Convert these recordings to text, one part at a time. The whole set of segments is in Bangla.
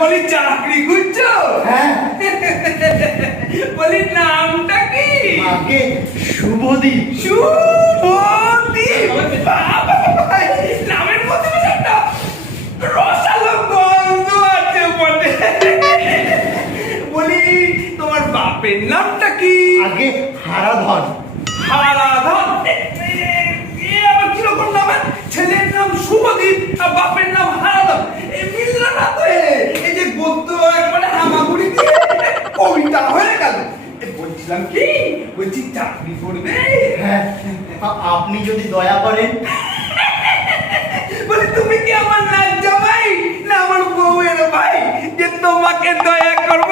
বলি চাকরি খুঁজছো? হ্যাঁ। বলি নামটা কি? আগে শুভদীপ। সুমতি বাবা নামের একটা রসালো গন্ধ আছে বটে। বলি তোমার বাপের নামটা কি? আগে হারাধন। হারাধন? এ আবার কীরকম নাম? ছেলের নাম শুভদীপ আর বাপের নাম হারাধন এই মিলল না তো এ। এই যে গদ্য একবারে হামাগুড়ি দিয়ে কবিতা হয়ে গেল এ, বলছিলাম কি বলছি চাকরি করবে হ্যাঁ আপনি যদি দয়া করেন। বলে, তুমি কি আমার নাচ জামাই? না আমার বউয়ের ভাই? যে তোমাকে দয়া করব?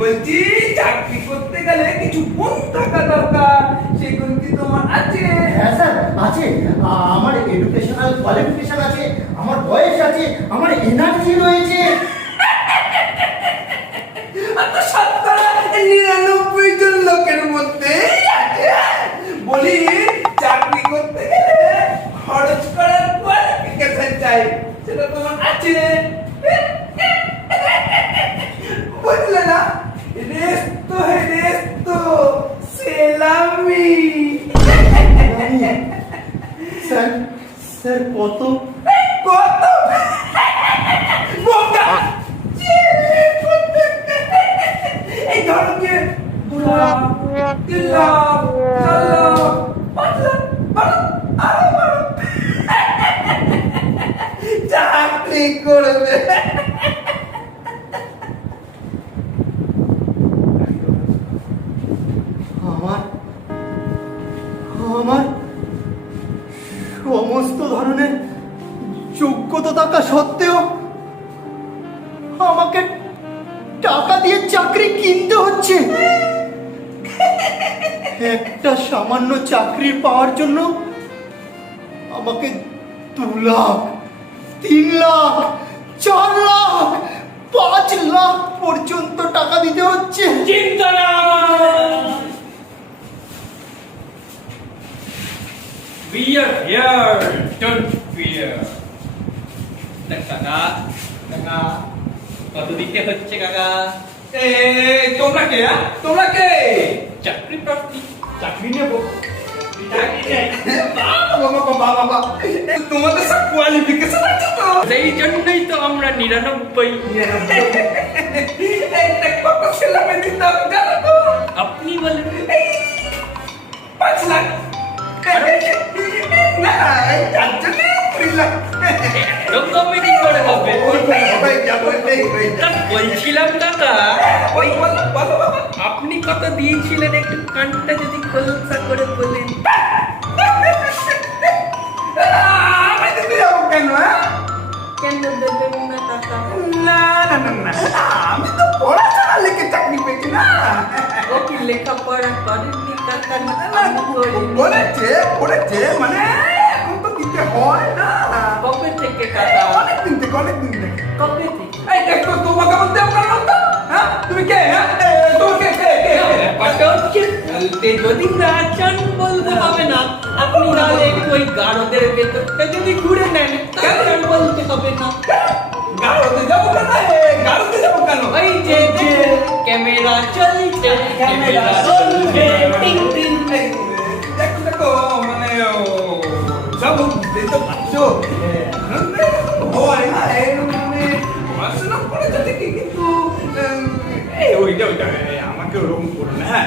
বলছি, চাকরি করতে গেলে কিছু গুণ থাকা দরকার। সেই গুণ কি তোমার আছে? হ্যাঁ স্যার, আছে। আমার এডুকেশনাল কোয়ালিফিকেশন আছে, আমার বয়স আছে, আমার এনার্জি রয়েছে। স্যার কত? কত? এই ধরো আরও চাকরি করবে। সমস্ত ধরনের যোগ্যতা থাকা সত্ত্বেও আমাকে টাকা দিয়ে চাকরি কিনতে হচ্ছে। একটা সামান্য চাকরি পাওয়ার জন্য আমাকে দু লাখ, তিন লাখ, চার লাখ, পাঁচ লাখ পর্যন্ত টাকা দিতে হচ্ছে। চিন্তা না We are here, don't fear. দেখ কাকা কাকা কত দিতে হচ্ছে কাকা এ তোমরা কে হ্যাঁ? তোমরা কে চাকরি প্রাপ্তি চাকরি নেব বাবা বাবা বাবা তোমাদের সব কোয়ালিফিকেশন আছে তো সেই জন্যই তো আমরা নিরানব্বই এইটা কত ছেলে মেয়ে দিতে হবে জানো তো আপনি বলেন এই পাঁচ লাখ না এই চারজনে কুড়ি লাখ এরকমই কি করে হবে ওই যাব এই তা যাব বলছিলাম দাদা ওই বলো আপনি কত দিয়েছিলেন একটু কানটা যদি খোলসা করে বলেন? না। না না না আমি তো পড়াশোনা চাকরি পেয়েছি না। ও কি লেখাপড়া করেননি কাকা? না না, বলেছে বলেছে মানে এখন তো দিতে হয় না। কবে থেকে কাকা? অনেক দিন থেকে অনেক দিন থেকে। কবে থেকে? এই দেখো তোমাকে বলতে আমার কথা হ্যাঁ তুমি কে? হ্যাঁ এ, কে কে কে? ব্যাপারটা বলতে যদি না চান বলতে হবে না। আপনি নাহলে ওই গারদের ভেতরটা যদি ঘুরে নেন তাহলে বলতে হবে না। গাড়োতে ক্যামেরা চলছে ক্যামেরা চলছে টিং টিং এই, দেখো দেখো মানে সব বুঝতেই তো পারছ এ, এখন তো হয় না এ, মানে পড়াশোনা করেছে ঠিকই কিন্তু উম, এই ওইটা ওইটা আমাকে ওরকম করো না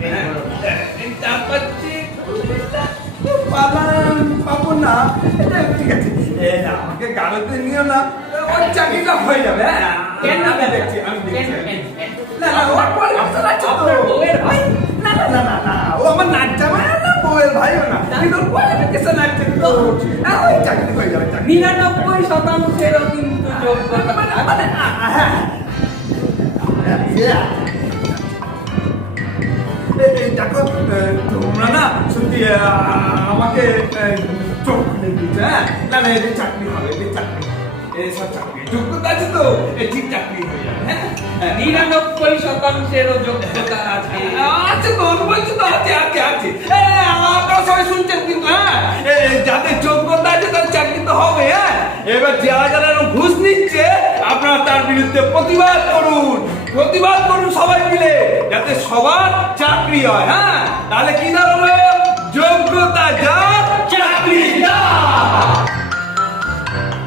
করো চার পালাম পাবো না এটা ঠিক আছে আমাকে গাড়োতে নিও না। ওর চাকরিটা হয়ে যাবে হ্যাঁ। কেন? আমি দেখছি আমি দেখছি কেন, কেন? না না ওর পরিবর্তন আছে তো বউয়ের ভাই? না না না না না ও আমার নাচ জামাই না বউয়ের ভাইও না। কিন্তু ওর কোয়ালিফিকেশন আছে তো হ্যাঁ ওই চাকরি হয়ে যাবে নিরানব্বই শতাংশেরও কিন্তু যোগ্যতা মানে মানে আ- আ- হ্যাঁ। Yeah. এই, এই, দেখো তোমরা না সত্যি আমাকে এ, চোখ খুলে দিচ্ছে না না এদের চাকরি হবে এদের চাকরি এসব চাকরি। যোগ্যতা আছে তো? এ ঠিক চাকরি হয়ে যাবে নিরানব্বই শতাংশেরও যোগ্যতা আছে। আছে তো বলছি তো আছে আছে আছে। আপনারা সবাই শুনছেন কিন্তু হ্যাঁ? যাদের যোগ্যতা আছে তার চাকরি তো হবে হ্যাঁ? এবার যারা যারা ঘুষ নিচ্ছে বিরুদ্ধে প্রতিবাদ করুন। প্রতিবাদ করুন সবাই মিলে যাতে সবার চাকরি হয় হ্যাঁ? তাহলে কি দাঁড়াল যোগ্যতা যা Победа!